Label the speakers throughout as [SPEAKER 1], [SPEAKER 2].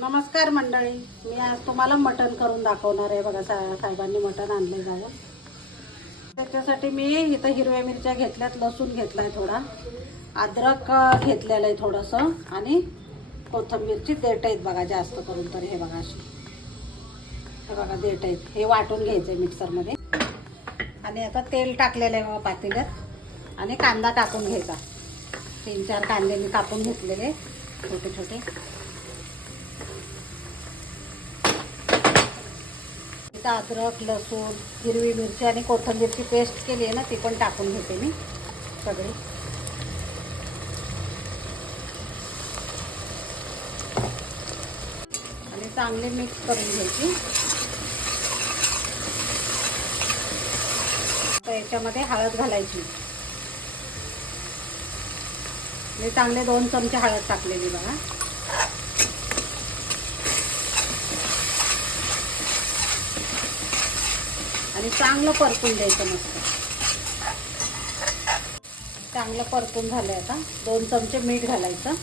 [SPEAKER 1] नमस्कार मंडळी. मी आज तुम्हाला मटण करून दाखवणार आहे. बघा सा साहेबांनी मटण आणले जावं त्याच्यासाठी मी इथं हिरव्या मिरच्या घेतल्यात लसूण घेतला आहे थोडा. अद्रक घेतलेलं आहे थोडंसं. आणि कोथिंबीरची देट आहेत बघा जास्त करून तर हे बघा अशी. हे बघा देट आहेत. हे वाटून घ्यायचं आहे मिक्सरमध्ये. आणि आता तेल टाकलेलं आहे बघा पातेल्यात. आणि कांदा टाकून घ्यायचा. तीन चार कांदे मी कापून घेतलेले छोटे छोटे इथं अद्रक लसूण हिरवी मिरची आणि कोथिंबीरची पेस्ट केली आहे ना ती पण टाकून घेते मी सगळी. आणि चांगली मिक्स करून घ्यायची. तर याच्यामध्ये हळद घालायची. मी चांगले दोन चमचे हळद टाकलेली बघा. आणि चांगलं परतून द्यायचं मस्त. चांगलं परतून झालं आता. दोन चमचे मीठ घालायचं.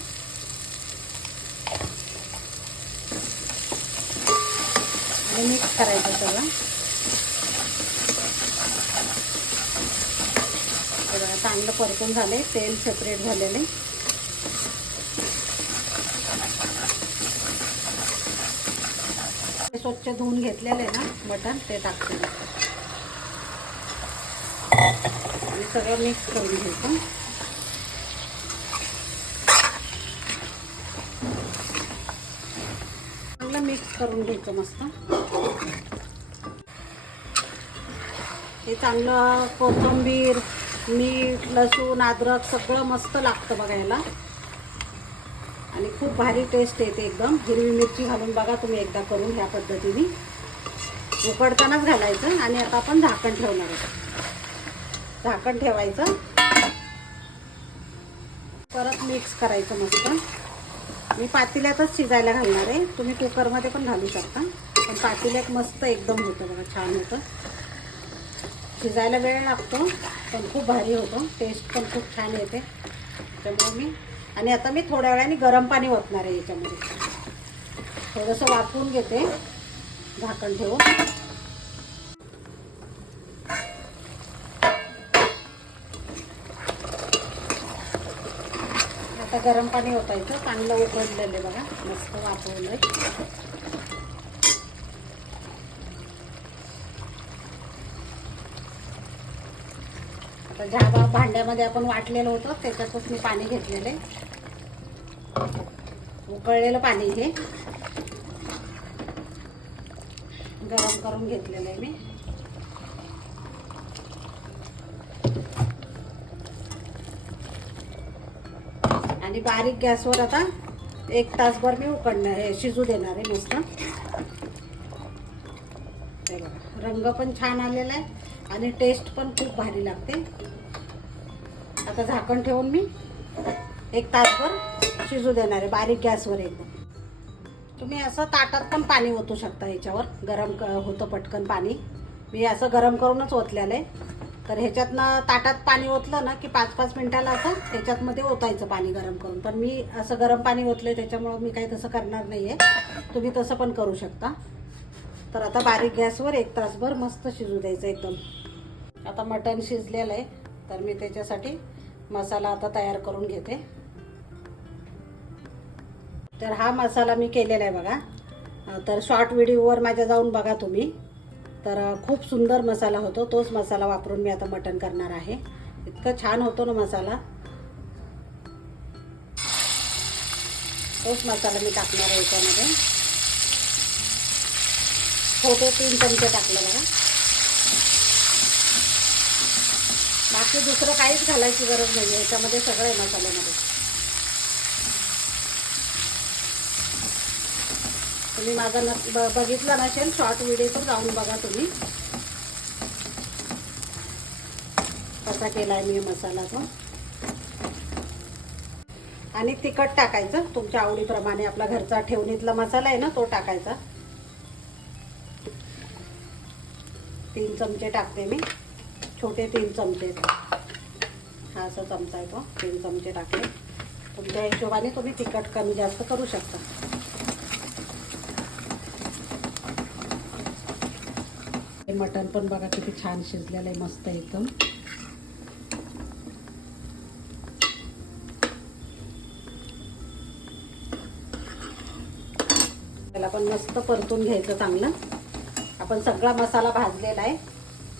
[SPEAKER 1] आणि मिक्स करायचं सगळं. चांगलं परतून झाले तेल सेपरेट झालेले हे स्वच्छ धुवून घेतलेले ना मटण ते टाकते मी. आणि सगळं मिक्स करून घ्यायचं चांगलं मिक्स करून घ्यायचं मस्त. हे चांगलं कोथिंबीर मीठ लसूण अद्रक सगळं मस्त लागतं बघायला. आणि खूप भारी टेस्ट येते एकदम. हिरवी मिरची घालून बघा तुम्ही एकदा करून ह्या पद्धतीने. उकडतानाच घालायचं आणि आता आपण झाकण ठेवणार आहोत झाकण ठेवायचं. परत मिक्स करायचं मस्त. मी पातेल्यातच शिजायला घालणार आहे. तुम्ही कुकरमध्ये पण घालू शकता. पण पातेल्यात मस्त एकदम होतं बघा छान होतं. शिजायला वेळ लागतो पण खूप भारी होतो. टेस्ट पण खूप छान येते. त्यामुळे मी आणि आता मी थोड्या वेळाने गरम पाणी ओतणार आहे याच्यामध्ये. थोडंसं वाफवून घेते. झाकण ठेवून. आता गरम पाणी ओतायचं. चांगलं उकडलेलं आहे बघा. मस्त वापरलंय आता ज्या भा- भांड्यामध्ये आपण वाटलेलं होतं त्याच्यातच मी पाणी घेतलेलं आहे. उकळलेलं पाणी हे. गरम करून घेतलेलं आहे मी. आणि बारीक गॅसवर आता एक तासभर मी उकडणार हे शिजू देणार आहे मस्त. रंग पण छान आलेला आहे आणि टेस्ट पण खूप भारी लागते. आता झाकण ठेवून मी एक तासभर शिजू देणार आहे बारीक गॅसवर एकदम. तुम्ही असं ताटात पण पाणी ओतू शकता याच्यावर गरम क होतं पटकन पाणी. मी असं गरम करूनच ओतलेलं आहे. तर ह्याच्यातनं ताटात पाणी ओतलं ना की पाच पाच मिनिटाला असं त्याच्यातमध्ये ओतायचं पाणी गरम करून. पण मी असं गरम पाणी ओतलं त्याच्यामुळं मी काही तसं करणार नाही आहे तुम्ही तसं पण करू शकता. तर आता बारीक गॅसवर एक तासभर मस्त शिजू द्यायचं एकदम. आता मटण शिजलेलं आहे. तर मी त्याच्यासाठी मसाला आता तयार करून घेते. तर हा मसाला मी केलेला आहे बघा. तर शॉर्ट व्हिडिओवर माझ्या जाऊन बघा तुम्ही. तर खूप सुंदर मसाला होतो. तोच मसाला वापरून मी आता मटण करणार आहे. इतकं छान होतो ना मसाला. तोच मसाला मी टाकणार आहे याच्यामध्ये. छोटे तीन चमचे टाकले बघा. बाकी दुसरं काहीच घालायची गरज नाही आहे याच्यामध्ये सगळं आहे मसाल्यामध्ये. तुम्ही माझा न ब- बघितला नसेल शॉर्ट व्हिडिओ तर जाऊन बघा तुम्ही. कसा केला आहे मी मसाला तो. आणि तिखट टाकायचं. तुमच्या आवडीप्रमाणे आपला घरचा ठेवणीतला मसाला आहे ना तो टाकायचा. तीन चमचे टाकते मी. छोटे तीन चमचे. हा असा चमचा आहे तो. तीन चमचे टाकले. तुमच्या हिशोबाने तुम्ही तिखट कमी जास्त करू शकता. मटण पण बघा किती छान शिजलेलं आहे मस्त एकदम. त्याला पण मस्त परतून घ्यायचं चांगलं. आपण सगळा मसाला भाजलेला आहे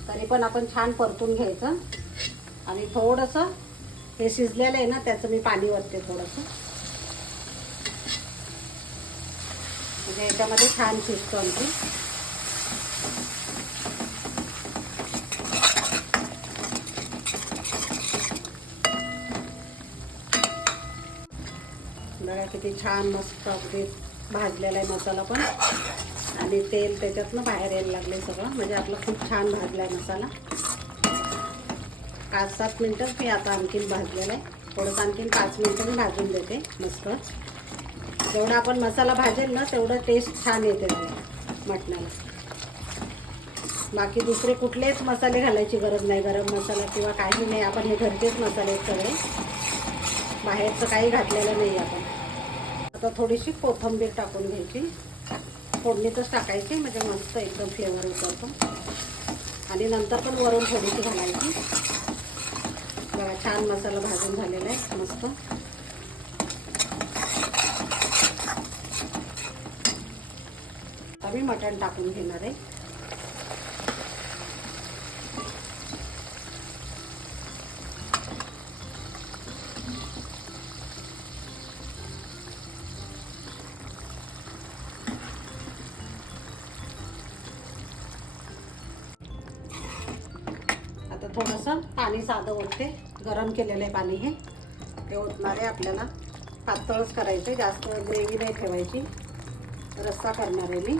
[SPEAKER 1] तरी पण आपण छान परतून घ्यायचं. आणि थोडंसं हे शिजलेलं आहे ना त्याचं मी पाणी वरते थोडंसं. म्हणजे याच्यामध्ये छान शिजतो आमची. बघा किती छान मस्त अगदी भाजलेला आहे मसाला पण. आणि तेल त्याच्यातनं बाहेर यायला लागले सगळं. म्हणजे आपला खूप छान भाजला आहे मसाला. पाच सात मिनटं मी आता आणखीन भाजलेलं आहे. थोडंसं आणखीन पाच मिनटं मी भाजून देते मस्त. जेवढा आपण मसाला भाजेल ना तेवढं टेस्ट छान येते मटणाला. बाकी दुसरे कुठलेच मसाले घालायची गरज नाही. गरम मसाला किंवा काही नाही. आपण हे घरचेच मसाले सगळे. बाहेरचं काही घातलेलं नाही आपण. आता थोडीशी कोथिंबीर टाकून घ्यायची. फोडणीतच टाकायची म्हणजे मस्त एकदम फ्लेवर उतरतो आणि नंतर पण वरून थोडीशी घालायची. बघा छान मसाला भाजून झालेला आहे मस्त. आता मी मटण टाकून घेणार आहे. थोडंसं पाणी साधं ओतते. गरम केलेलं पाणी हे. ते ओतणारे आपल्याला. पातळच करायचं आहे जास्त ग्रेव्ही नाही ठेवायची. रस्सा करणार आहे मी.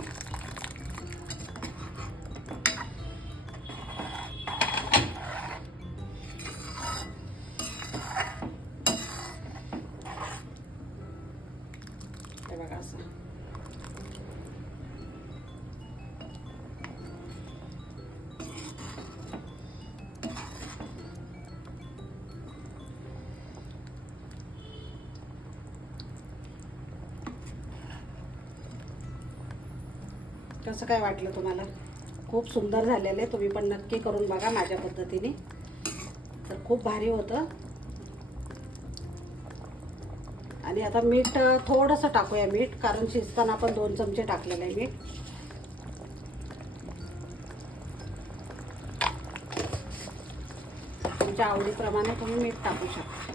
[SPEAKER 1] बघा असं. कसं काय वाटलं तुम्हाला? खूप सुंदर झालेलं आहे. तुम्ही पण नक्की करून बघा माझ्या पद्धतीने. तर खूप भारी होतं. आणि आता मीठ थोडंसं टाकूया मीठ कारण शिजताना आपण दोन चमचे टाकलेलं आहे मीठ. तुमच्या आवडीप्रमाणे तुम्ही मीठ टाकू शकता.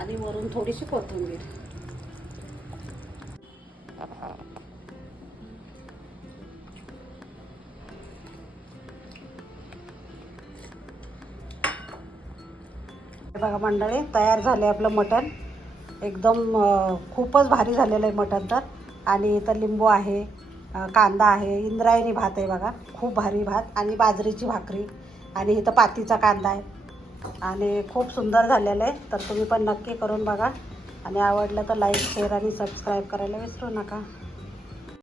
[SPEAKER 1] आणि वरून थोडीशी कोथिंबीर. बघा मंडळी तयार झाले आपलं मटण. एकदम खूपच भारी झालेलं आहे मटण तर. आणि इथं लिंबू आहे कांदा आहे इंद्रायणी भात आहे बघा. खूप भारी भात. आणि बाजरीची भाकरी. आणि इथं पातीचा कांदा आहे. आणि खूप सुंदर झालेलं आहे. तर तुम्ही पण नक्की करून बघा. आणि आवडलं तर लाईक शेअर आणि सबस्क्राईब करायला विसरू नका.